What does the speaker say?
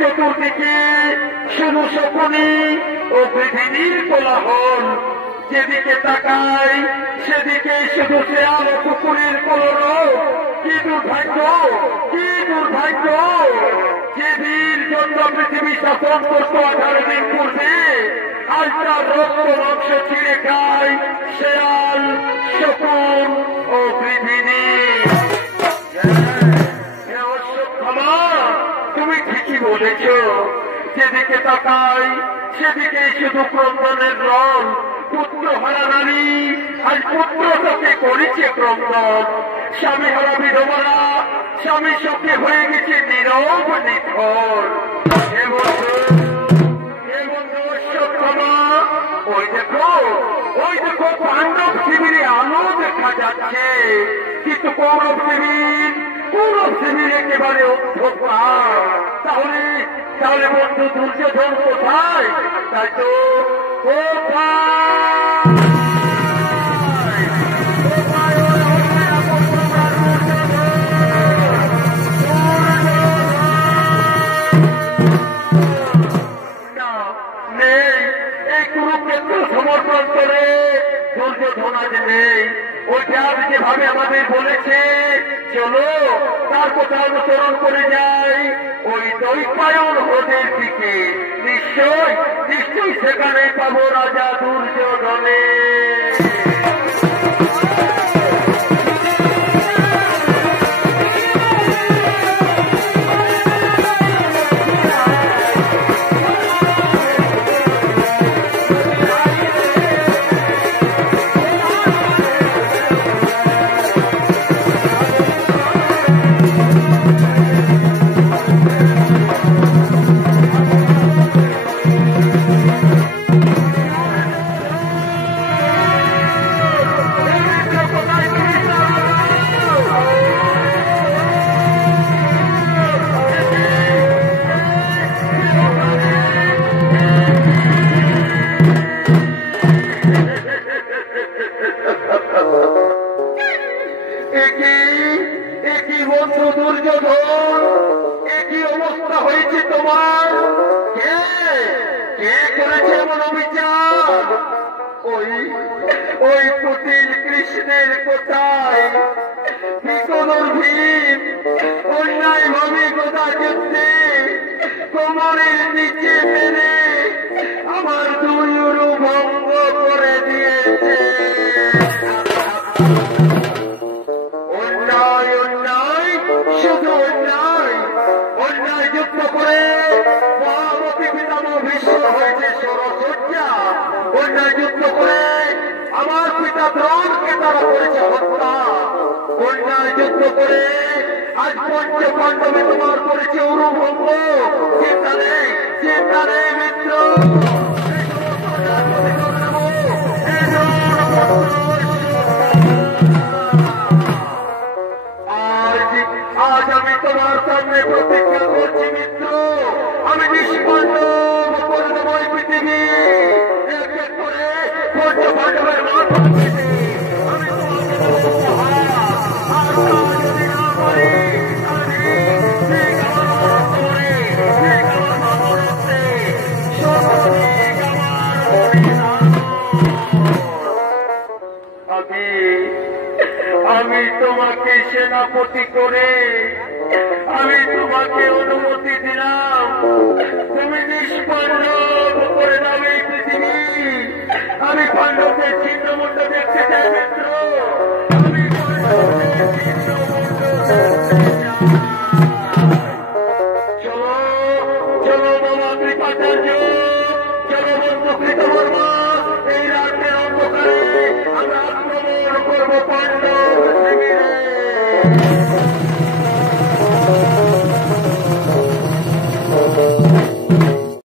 চতুর্দিকে শুধু শকুনি ও পৃথিবীর কোলাহল, যেদিকে তাকাই সেদিকে শুধু শেয়াল ও কুকুরের কলরব। কি দুর্ভাগ্য, কি দুর্ভাগ্য! যে বীর জন্য পৃথিবী শাসন করত 18 দিন পূর্বে, আজ তার রক্ত মাংস ছিঁড়ে খায় শেয়াল, শকুন ও পৃথিবী। তুমি ঠিকই বলেছ, যেদিকে তাকাই সেদিকে শুধু ক্রন্দনের রং। পুত্র হারা নারী আজ পুত্রটাকে করেছে ক্রন্দন। স্বামী হারা বিধবারা স্বামী সঙ্গে হয়ে গেছে নীরব নিথর। ওই দেখো, ওই দেখো, পাণ্ডব শিবিরে আলো দেখা যাচ্ছে, কিন্তু কৌরব শিবির একেবারে অন্ধকার। তাহলে তাহলে বন্ধু দুর্যোধন কোথায়? তাই তো নেই, এই কুরুক্ষেত্র সমর্পণ করে দুর্যোধন আজ নেই। ওইটা যেভাবে আমাদের বলেছে চলো তার কথা অনুসরণ করে যাই ওই দৈপায়ন হ্রদের দিকে। নিশ্চয় নিশ্চয়ই সেখানে পাবো রাজা দুর্যোধনে। একই বন্ধু দুর্যোধন, একই অবস্থা হয়েছে তোমার। কে কে করেছে এমন অবিচার? ওই কুটিল কৃষ্ণের কোথায় বিকলর ভীম অন্যায় ভাবে গোদা যুদ্ধে কোমরের নিচে মেরে আমার দুই উরু ভঙ্গ করে দিয়েছে। অন্যায় অন্যায় শুধু অন্যায়, অন্যায় যুদ্ধ করে মহামতি পিতামহ ভীষ্ম হয়েছে সরসজ্জা। অন্যায় যুদ্ধ করে আমার পিতা দ্রোণকে তারা করেছে হত্যা। অন্যায় যুদ্ধ করে আজ পঞ্চ পাণ্ডবে তোমার করেছে উরুভঙ্গ। চিন্তা নেই, চিন্তা নেই মিত্র। আজ আমি তোমার সামনে প্রতিজ্ঞা করছি মিত্র, আমি নিষ্পন্ন করে দেবো এই পৃথিবী। এক এক করে পঞ্চ পাণ্ডবের মাথা পেতে আমি তোমাকে দেবো উপহার। আর তা যদি না পারি আমি ঠিক আমার অন্তরে, ঠিক আমার মনরক্তে সর্বাধিক আমার বলিদান। আমি তোমাকে সেনাপতি করে আমি তোমাকে অনুমতি দিলাম, তুমি নিষ্পন্ন করে দাও এই পৃথিবী। আমি পাণ্ডবদের ছিন্নমুণ্ড দেখতে চাই মিত্র।